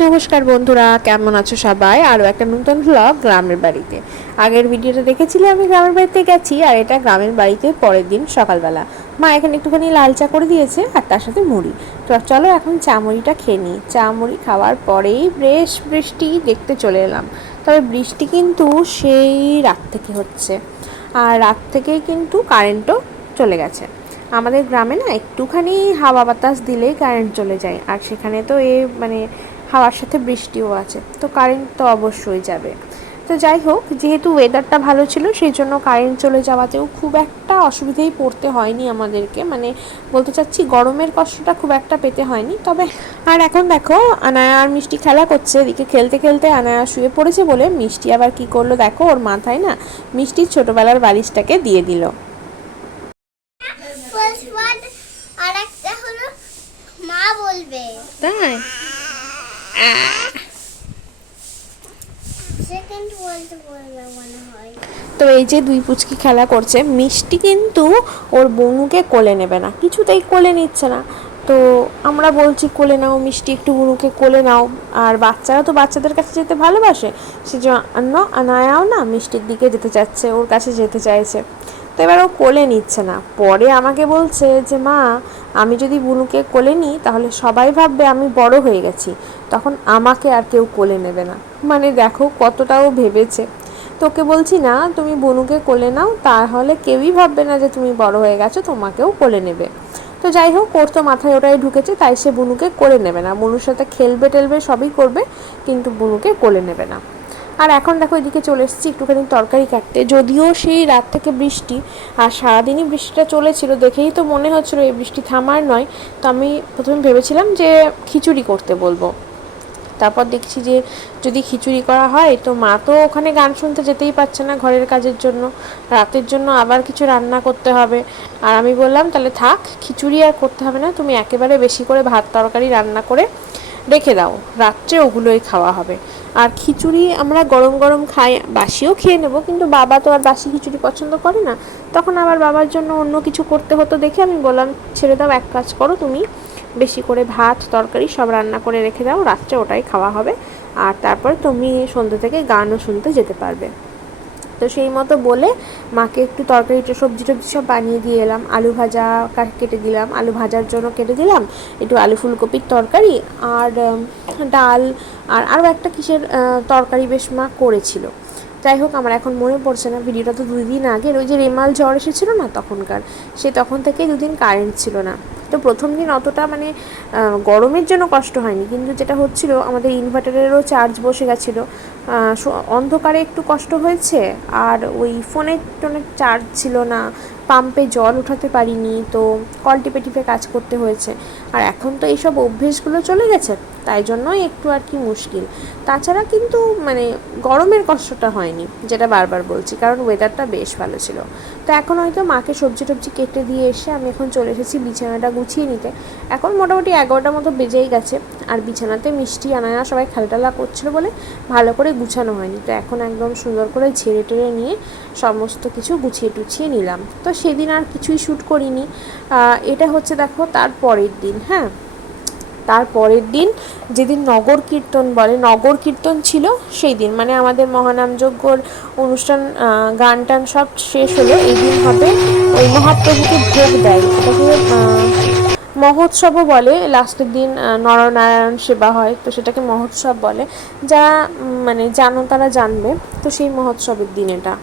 নমস্কার বন্ধুরা, কেমন আছো সবাই? আরও একটা নতুন ভ্লগ গ্রামের বাড়িতে। আগের ভিডিওটা দেখেছিলে আমি গ্রামের বাড়িতে গেছি, আর এটা গ্রামের বাড়িতে পরের দিন সকালবেলা। মা এখানে একটুখানি লাল চা করে দিয়েছে আর তার সাথে মুড়ি। তো চলো এখন চা মুড়িটা খেয়ে নিই। চা মুড়ি খাওয়ার পরেই বেশ বৃষ্টি দেখতে চলে এলাম। তবে বৃষ্টি কিন্তু সেই রাত থেকে হচ্ছে, আর রাত থেকেই কিন্তু কারেন্টও চলে গেছে। আমাদের গ্রামে না একটুখানি হাওয়া বাতাস দিলেই কারেন্ট চলে যায়, আর সেখানে তো হাওয়ার সাথে বৃষ্টিও আছে, তো কারেন্ট তো অবশ্যই যাবে। তো যাই হোক, যেহেতু ওয়েদারটা ভালো ছিল সেই জন্য কারেন্ট চলে যাওয়াতেও খুব একটা অসুবিধেই পড়তে হয়নি আমাদেরকে, বলতে চাচ্ছি গরমের কষ্টটা খুব একটা পেতে হয়নি। তবে আর এখন দেখো, আনায়া আর মিষ্টি খেলা করছে, এদিকে খেলতে খেলতে আনায়া শুয়ে পড়েছে বলে মিষ্টি আবার কি করলো দেখো, ওর মাথায় না মিষ্টির ছোটবেলার বালিশটাকে দিয়ে দিল। মা বলবে তাই সেকেন্ড বলতে বলবে মনে হয়। তো এই যে দুই পুচকি খেলা করছে, মিষ্টি কিন্তু ওর বনুকে কোলে নেবে না, কিছুতেই কোলে নিচ্ছে না। তো আমরা বলছি কোলে নাও মিষ্টি, একটু বনুকে কোলে নাও। আর বাচ্চারা তো বাচ্চাদের কাছে যেতে ভালোবাসে, সেজন্য আনায়াও না মিষ্টির দিকে যেতে চাচ্ছে, ওর কাছে যেতে চাইছে। তো এবার ও কোলে নিচ্ছে না, পরে আমাকে বলছে যে মা, আমি যদি বুনুকে কোলে নিই তাহলে সবাই ভাববে আমি বড় হয়ে গেছি, তখন আমাকে আর কেউ কোলে নেবে না। দেখো কতটাও ভেবেছে। তোকে বলছি না তুমি বনুকে কোলে নাও, তাহলে কেউই ভাববে না যে তুমি বড় হয়ে গেছো, তোমাকেও কোলে নেবে। তো যাই হোক, ওর তো মাথায় ওটাই ঢুকেছে, তাই সে বুনুকে কোলে নেবে না, বুনুর সাথে খেলবে টেলবে সবই করবে, কিন্তু বুনুকে কোলে নেবে না। আর এখন দেখো এদিকে চলে এসেছি একটুখানি তরকারি কাটতে, যদিও সেই রাত থেকে বৃষ্টি আর সারাদিনই বৃষ্টিটা চলেছিল, দেখেই তো মনে হচ্ছিল এই বৃষ্টি থামার নয়। তো আমি প্রথমে ভেবেছিলাম যে খিচুড়ি করতে বলবো, তারপর দেখছি যে যদি খিচুড়ি করা হয় তো মা তো ওখানে গান শুনতে যেতেই পারছে না ঘরের কাজের জন্য, রাতের জন্য আবার কিছু রান্না করতে হবে। আর আমি বললাম তাহলে থাক, খিচুড়ি আর করতে হবে না, তুমি একেবারে বেশি করে ভাত তরকারি রান্না করে রেখে দাও, রাত্রে ওগুলোই খাওয়া হবে। আর খিচুড়ি আমরা গরম গরম খাই, বাসিও খেয়ে নেব, কিন্তু বাবা তো আর বাসি খিচুড়ি পছন্দ করে না, তখন আবার বাবার জন্য অন্য কিছু করতে হতো দেখে আমি বললাম ছেড়ে দাও, এক কাজ করো তুমি, বেশি করে ভাত তরকারি সব রান্না করে রেখে দাও, রাত্রে ওটাই খাওয়া হবে, আর তারপরে তুমি সন্ধ্যে থেকে গানও শুনতে যেতে পারবে। তো সেই মতো বলে মাকে একটু তরকারি সবজি টবজি সব বানিয়ে দিয়ে এলাম, আলু ভাজা কেটে দিলাম, আলু ভাজার জন্য কেটে দিলাম, একটু আলু ফুলকপির তরকারি আর ডাল, আর আরও একটা কিসের তরকারি বেশ মা করেছিল। যাই হোক, আমার এখন মনে পড়ছে না, ভিডিওটা তো 2 দিন আগের, ওই যে রেমাল জ্বর এসেছিলো না তখনকার, তখন থেকেই 2 দিন কারেন্ট ছিল না। তো প্রথম দিন অতটা গরমের জন্য কষ্ট হয়নি, কিন্তু যেটা হচ্ছিল আমাদের ইনভার্টারেরও চার্জ বসে গেছিলো, অন্ধকারে একটু কষ্ট হয়েছে, আর ওই টোনের চার্জ ছিল না, পাম্পে জল উঠাতে পারিনি, তো কল টিপে টিপে কাজ করতে হয়েছে। আর এখন তো এইসব অভ্যেসগুলো চলে গেছে, তাই জন্যই একটু আর কি মুশকিল। তাছাড়া কিন্তু গরমের কষ্টটা হয়নি, যেটা বারবার বলছি, কারণ ওয়েদারটা বেশ ভালো ছিল। তো এখন হয়তো মাকে সবজি টবজি কেটে দিয়ে এসে আমি এখন চলে এসেছি বিছানাটা গুছিয়ে নিতে। এখন মোটামুটি 11টার মতো বেজেই গেছে, আর বিছানাতে মিষ্টি আনায়া সবাই খেলাটেলা করছিল বলে ভালো করে গুছানো হয়নি। তো এখন একদম সুন্দর করে ঝেড়ে টেড়ে নিয়ে সমস্ত কিছু গুছিয়ে টুছিয়ে নিলাম। তো সেদিন আর কিছুই শ্যুট করিনি। এটা হচ্ছে দেখো তার পরের দিন, হ্যাঁ, তার পরের দিন যেদিন নগর কীর্তন ছিল, সেই দিন আমাদের মহানামযজ্ঞর অনুষ্ঠান, গান টান সব শেষ হলো। এই দিন হবে ওই মহাপ্রভুকে ভোগ দেয়, এটাকে মহোৎসবও বলে। লাস্টের দিন নরনারায়ণ সেবা হয়, তো সেটাকে মহোৎসব বলে। যারা জানো তারা জানবে। তো সেই মহোৎসবের দিন এটা।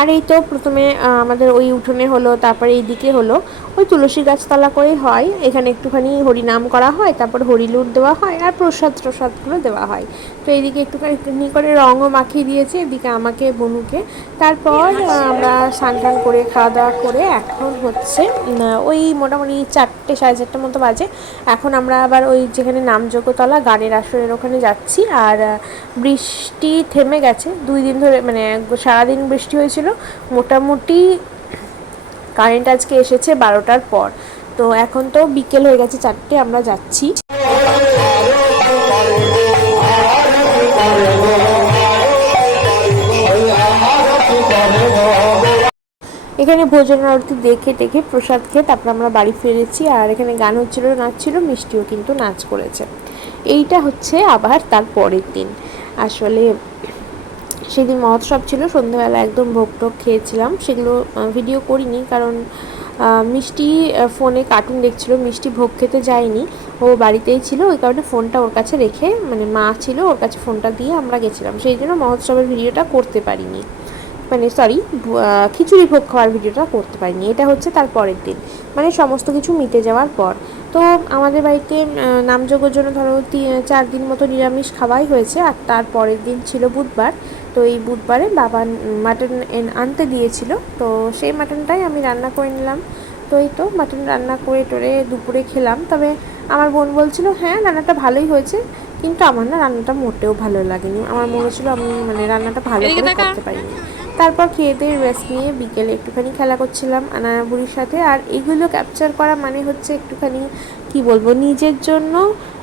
আর এই তো প্রথমে আমাদের ওই উঠোনে হলো, তারপরে এইদিকে হলো, ওই তুলসী গাছতলা করেই হয়, এখানে একটুখানি হরিনাম করা হয়, তারপর হরিলুট দেওয়া হয়, আর প্রসাদগুলো দেওয়া হয়। তো এইদিকে একটুখানি করে রঙও মাখিয়ে দিয়েছে, এদিকে আমাকে বনুকে। তারপর আমরা স্নান করে খাওয়া দাওয়া করে এখন হচ্ছে ওই মোটামুটি 4টে সাড়ে 4টের মতো বাজে। এখন আমরা আবার ওই যেখানে নামযজ্ঞতলা গানের আসরের ওখানে যাচ্ছি। আর বৃষ্টি থেমে গেছে, 2 দিন ধরে সারাদিন বৃষ্টি হয়েছিল। মোটামুটি কারেন্ট আজকে এসেছে 12টার পর। তো এখন তো বিকেল হয়ে গেছে 4টে, আমরা যাচ্ছি। এখানে ভোজন আরতি দেখে টেখে প্রসাদ খেয়ে তারপর আমরা বাড়ি ফিরেছি। আর এখানে গান হচ্ছিল, নাচছিল, মিষ্টিও কিন্তু নাচ করেছে। এইটা হচ্ছে আবার তার পরের দিন। আসলে সেদিন মহোৎসব ছিল, সন্ধ্যেবেলা একদম ভোগ টোগ খেয়েছিলাম, সেগুলো ভিডিও করিনি কারণ মিষ্টি ফোনে কার্টুন দেখছিল, মিষ্টি ভোগ খেতে যায়নি, ও বাড়িতেই ছিল, ওই কারণে ফোনটা ওর কাছে রেখে, মানে মা ছিল ওর কাছে ফোনটা দিয়ে আমরা গেছিলাম, সেই জন্য মহোৎসবের ভিডিওটা করতে পারিনি, মানে সরি খিচুড়ি ভোগ খাওয়ার ভিডিওটা করতে পারিনি। এটা হচ্ছে তার পরের দিন, মানে সমস্ত কিছু মিটে যাওয়ার পর। তো আমাদের বাড়িতে নামযজ্ঞের জন্য ধরো 4 দিন মতো নিরামিষ খাওয়াই হয়েছে। আর তার পরের দিন ছিল বুধবার, তো এই বুধবারে বাবা মাটন আনতে দিয়েছিল, তো সেই মাটনটাই আমি রান্না করে নিলাম। তো এই তো মাটন রান্না করে টোরে দুপুরে খেলাম। তবে আমার বোন বলছিল হ্যাঁ রান্নাটা ভালোই হয়েছে, কিন্তু আমার না রান্নাটা মোটেও ভালো লাগেনি। আমার মনে হচ্ছিল আমি মানে রান্নাটা ভালো করে করতে পারিনি। তারপর খেয়ে দিয়ে রেস্ট নিয়ে বিকেলে একটুখানি খেলা করছিলাম আনায়া বুড়ির সাথে। আর এগুলো ক্যাপচার করা মানে হচ্ছে একটুখানি কি বলবো, নিজের জন্য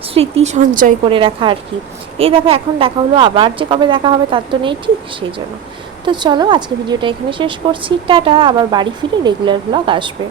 স্মৃতি সঞ্চয় করে রাখা আর কি। এই দেখো এখন দেখা হলো, আবার যে কবে দেখা হবে তার তো নেই ঠিক, সেই জন্য। তো চলো আজকে ভিডিওটা এখানে শেষ করছি, টাটা। আবার বাড়ি ফিরে রেগুলার ব্লগ আসবে।